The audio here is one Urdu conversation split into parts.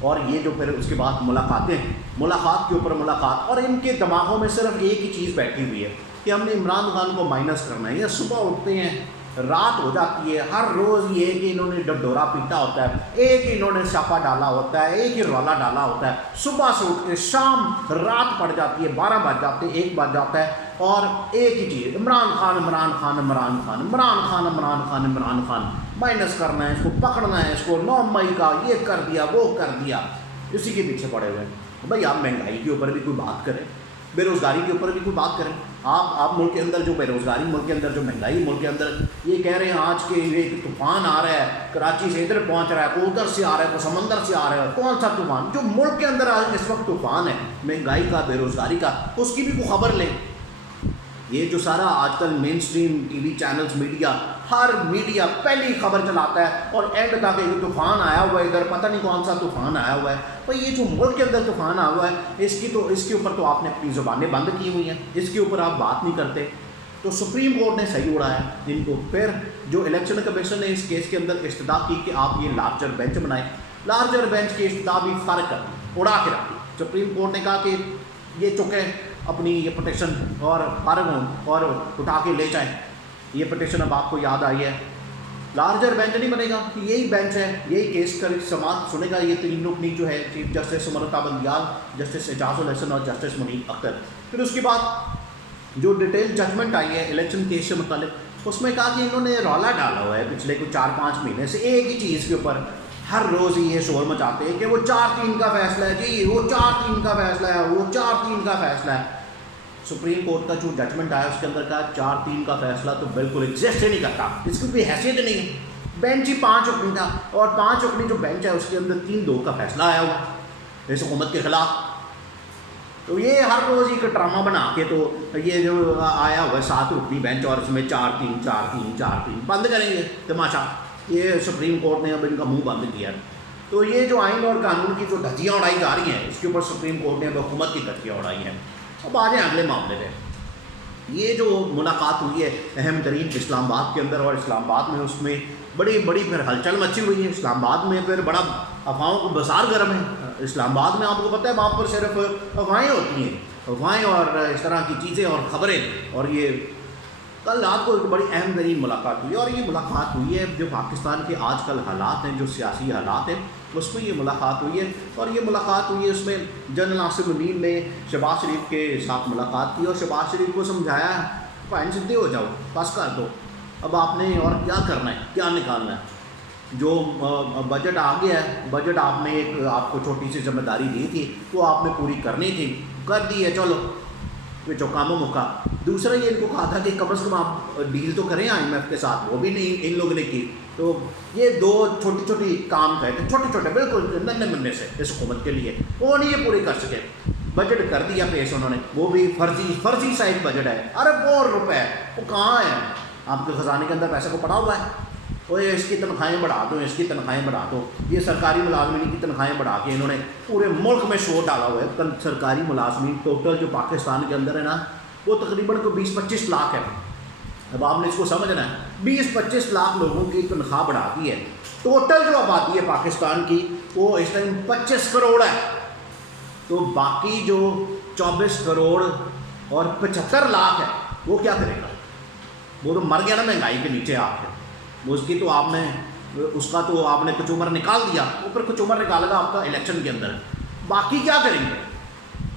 اور یہ جو پھر اس کے بعد ملاقاتیں، ملاقات کے اوپر ملاقات، اور ان کے دماغوں میں صرف ایک ہی چیز بیٹھی ہوئی ہے کہ ہم نے عمران خان کو مائنس کرنا ہے. یہ صبح اٹھتے ہیں، رات ہو جاتی ہے، ہر روز یہ کہ انہوں نے ڈڈورا پیٹا ہوتا ہے، ایک ہی انہوں نے چھاپا ڈالا ہوتا ہے، ایک ہی رولا ڈالا ہوتا ہے. صبح سے اٹھ کے شام رات پڑ جاتی ہے، 12 بج جاتے ہیں، 1 بج جاتا ہے، اور ایک ہی چیز، عمران خان عمران خان عمران خان عمران خان عمران خان عمران خان، مائنس کرنا ہے، اس کو پکڑنا ہے، اس کو 9 مئی کا یہ کر دیا وہ کر دیا. اسی کے پیچھے پڑے ہوئے ہیں. بھائی آپ مہنگائی کے اوپر بھی کوئی بات کریں، بے روزگاری کے اوپر بھی کوئی بات کریں. آپ ملک کے اندر جو بے روزگاری، ملک کے اندر جو مہنگائی، ملک کے اندر یہ کہہ رہے ہیں آج کے ایک طوفان آ رہا ہے، کراچی سے ادھر پہنچ رہا ہے، کوئی ادھر سے آ رہا ہے، کوئی سمندر سے آ رہا ہے. کون سا طوفان؟ جو ملک کے اندر آج اس وقت طوفان ہے مہنگائی کا، بے روزگاری کا، اس کی بھی کوئی خبر لیں. یہ جو سارا آج کل mainstream T V channels, media, ہر میڈیا پہلی خبر چلاتا ہے اور اینڈ تک یہ طوفان آیا ہوا ہے ادھر، پتہ نہیں کون سا طوفان آیا ہوا ہے. بھائی یہ جو ملک کے اندر طوفان آیا ہوا ہے اس کے اوپر تو آپ نے اپنی زبانیں بند کی ہوئی ہیں، اس کے اوپر آپ بات نہیں کرتے. تو سپریم کورٹ نے صحیح اڑایا ان کو. پھر جو الیکشن کمیشن نے اس کیس کے اندر استدعا کی کہ آپ یہ لارجر بینچ بنائیں، لارجر بینچ کی استدعا بھی فرق کر اڑا کے رکھی. سپریم کورٹ نے کہا کہ یہ چکے اپنی یہ پٹیشن اور فارغ ہوں اور اٹھا کے لے جائیں. یہ پٹیشن اب آپ کو یاد آئی ہے. لارجر بینچ نہیں بنے گا، یہی بینچ ہے، یہی کیس کر سماعت سنے گا. یہ 3 رکنی جو ہے، chief justice Amrita Bandial, justice اعجاز الحسن اور جسٹس منیب اختر. پھر اس کے بعد جو ڈیٹیل ججمنٹ آئی ہے الیکشن کیس سے متعلق، اس میں کہا کہ انہوں نے رولا ڈالا ہوا ہے پچھلے کوئی 4-5 مہینے سے ایک ہی چیز کے اوپر. ہر روز ہی یہ شور مچاتے ہیں کہ وہ 4-3 کا فیصلہ ہے جی، وہ 4-3 کا فیصلہ ہے، وہ 4-3 کا فیصلہ ہے. سپریم کورٹ کا جو ججمنٹ آیا اس کے اندر کہا 4-3 کا فیصلہ تو بالکل ایگزسٹ ہی نہیں کرتا، اس کی کوئی حیثیت نہیں ہے. بینچ ہی 5 رکنی تھا، اور 5 رکنی جو بینچ ہے اس کے اندر 3-2 کا فیصلہ آیا ہوا اس حکومت کے خلاف. تو یہ ہر روز ایک ڈرامہ بنا کے تو یہ جو آیا ہوا ہے 7 رکنی بینچ اور اس میں 4-3 4-3 4-3 بند کریں گے تماشا. یہ سپریم کورٹ نے اب ان کا منہ بند کیا. تو یہ جو آئین اور قانون کی جو دھجیاں اڑائی جا رہی ہیں اس کے اوپر سپریم کورٹ نے اب حکومت کی دھجیاں اڑائی ہیں. اب آ جائیں اگلے معاملے میں. یہ جو ملاقات ہوئی ہے اہم ترین اسلام آباد کے اندر، اور اسلام آباد میں اس میں بڑی پھر ہلچل مچی ہوئی ہے. اسلام آباد میں پھر بڑا افواہوں کو بازار گرم ہے. اسلام آباد میں آپ کو پتہ ہے وہاں پر صرف افواہیں ہوتی ہیں، افواہیں اور اس طرح کی چیزیں اور خبریں. اور یہ کل رات کو ایک بڑی اہم ترین ملاقات ہوئی، اور یہ ملاقات ہوئی ہے جو پاکستان کے آج کل حالات ہیں، جو سیاسی حالات ہیں اس میں یہ ملاقات ہوئی ہے. اور یہ ملاقات ہوئی ہے اس میں جنرل عاصم امین نے شہباز شریف کے ساتھ ملاقات کی اور شہباز شریف کو سمجھایا بھائی سدھے ہو جاؤ، پاس کر دو، اب آپ نے اور کیا کرنا ہے، کیا نکالنا ہے. جو بجٹ آ گیا ہے، بجٹ آپ نے ایک آپ کو چھوٹی سی ذمہ داری دی تھی وہ آپ نے پوری کرنی تھی، کر دی ہے، چلو جو کام موقع. دوسرا یہ ان کو کہا تھا کہ کم از کم آپ ڈیل تو کریں IMF کے ساتھ، وہ بھی نہیں ان لوگوں نے کی. تو یہ 2 چھوٹی کام کہے تھے، چھوٹے بالکل ننے مننے سے اس حکومت کے لیے، وہ نہیں یہ پوری کر سکے. بجٹ کر دیا پیش انہوں نے، وہ بھی فرضی سا ایک بجٹ ہے، اربوں روپے. وہ کہاں ہے؟ آپ کے خزانے کے اندر پیسے کو پڑا ہوا ہے. وہ اس کی تنخواہیں بڑھا دو، اس کی تنخواہیں بڑھا دو. یہ سرکاری ملازمین کی تنخواہیں بڑھا کے انہوں نے پورے ملک میں شور ڈالا ہوا ہے. سرکاری ملازمین ٹوٹل جو پاکستان کے اندر ہے نا وہ تقریباً کو 20-25 لاکھ ہے. اب آپ نے اس کو سمجھنا ہے، 20-25 لاکھ لوگوں کی تنخواہ بڑھا دی ہے. ٹوٹل جو آبادی ہے پاکستان کی وہ اس ٹائم 25 کروڑ ہے. تو باقی جو 24 کروڑ اور 75 لاکھ ہے وہ کیا کرے گا؟ وہ تو مر گیا نا مہنگائی کے نیچے. آپ ہے اس کی تو آپ نے اس کا تو آپ نے کچومر نکال دیا، اوپر کچومر نکالے گا آپ کا الیکشن کے اندر. باقی کیا کریں گے؟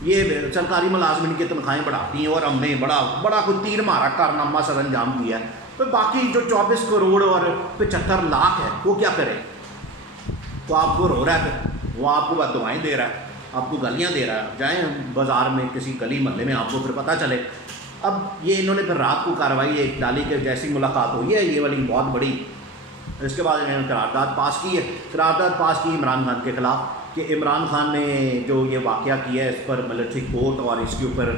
یہ سرکاری ملازمین کی تنخواہیں بڑھاتی ہیں اور ہم نے بڑا کوئی تیر مارا کارنامہ سر انجام دیا ہے. تو باقی جو 24 کروڑ اور 75 لاکھ ہے وہ کیا کرے؟ تو آپ کو رو رہا ہے، پھر وہ آپ کو بد دعائیں دے رہا ہے، آپ کو گالیاں دے رہا ہے. جائیں بازار میں کسی گلی محلے میں، آپ کو پھر پتہ چلے. اب یہ انہوں نے پھر رات کو کارروائی ایک ڈالی کہ جیسی ملاقات ہوئی ہے یہ والی بہت بڑی. اس کے بعد انہوں نے قرارداد پاس کی ہے. قرارداد پاس کی عمران خان کے خلاف کہ عمران خان نے جو یہ واقعہ کیا ہے اس پر ملٹری کورٹ اور اس کے اوپر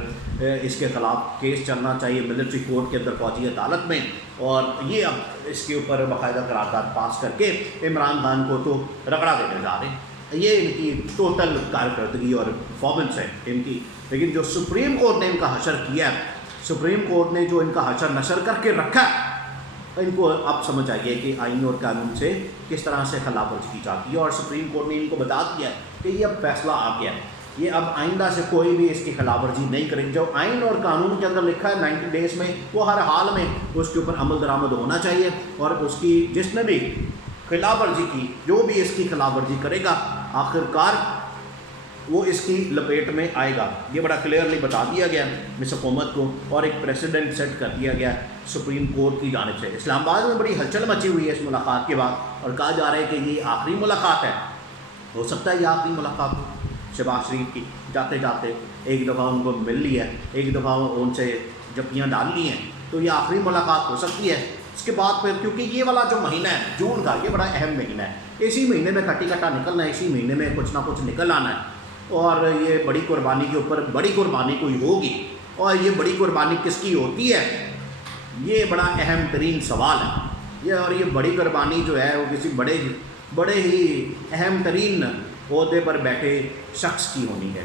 اس کے خلاف کیس چلنا چاہیے ملٹری کورٹ کے اندر فوجی عدالت میں. اور یہ اب اس کے اوپر باقاعدہ قرارداد پاس کر کے عمران خان کو تو رگڑا دینے جا رہے ہیں. یہ ان کی ٹوٹل کارکردگی اور پرفارمنس ہے ان کی. لیکن جو سپریم کورٹ نے ان کا حشر کیا ہے، سپریم کورٹ نے جو ان کا حشر نشر کر کے رکھا ہے ان کو اب سمجھ آئیے کہ آئین اور قانون سے کس طرح سے خلاف ورزی کی جاتی ہے، اور سپریم کورٹ نے ان کو بتا دیا ہے کہ یہ اب فیصلہ آ گیا ہے، یہ اب آئندہ سے کوئی بھی اس کی خلاف ورزی نہیں کرے گی۔ جو آئین اور قانون کے اندر لکھا ہے 90 ڈیز میں، وہ ہر حال میں اس کے اوپر عمل درآمد ہونا چاہیے، اور اس کی جس نے بھی خلاف ورزی کی، جو بھی اس کی خلاف ورزی کرے گا، آخر کار وہ اس کی لپیٹ میں آئے گا۔ یہ بڑا کلیئرلی بتا دیا گیا اس حکومت کو، اور ایک پریسیڈنٹ سیٹ کر دیا گیا سپریم کورٹ کی جانب سے۔ اسلام آباد میں بڑی ہلچل مچی ہوئی ہے اس ملاقات کے بعد، اور کہا جا رہا ہے کہ یہ آخری ملاقات ہے، ہو سکتا ہے یہ آخری ملاقات ہو شہباز شریف کی، جاتے جاتے ایک دفعہ ان کو مل لی ہے، ایک دفعہ ان سے جپیاں ڈال لی ہیں، تو یہ آخری ملاقات ہو سکتی ہے۔ اس کے بعد پھر کیونکہ یہ والا جو مہینہ ہے جون کا، یہ بڑا اہم مہینہ ہے، اسی مہینے میں کٹی کٹا نکلنا ہے، اسی مہینے میں کچھ نہ کچھ نکل آنا ہے، اور یہ بڑی قربانی کے اوپر بڑی قربانی کوئی ہوگی، اور یہ بڑی قربانی کس کی ہوتی ہے، یہ بڑا اہم ترین سوال ہے یہ۔ اور یہ بڑی قربانی جو ہے وہ کسی بڑے ہی اہم ترین عہدے پر بیٹھے شخص کی ہونی ہے۔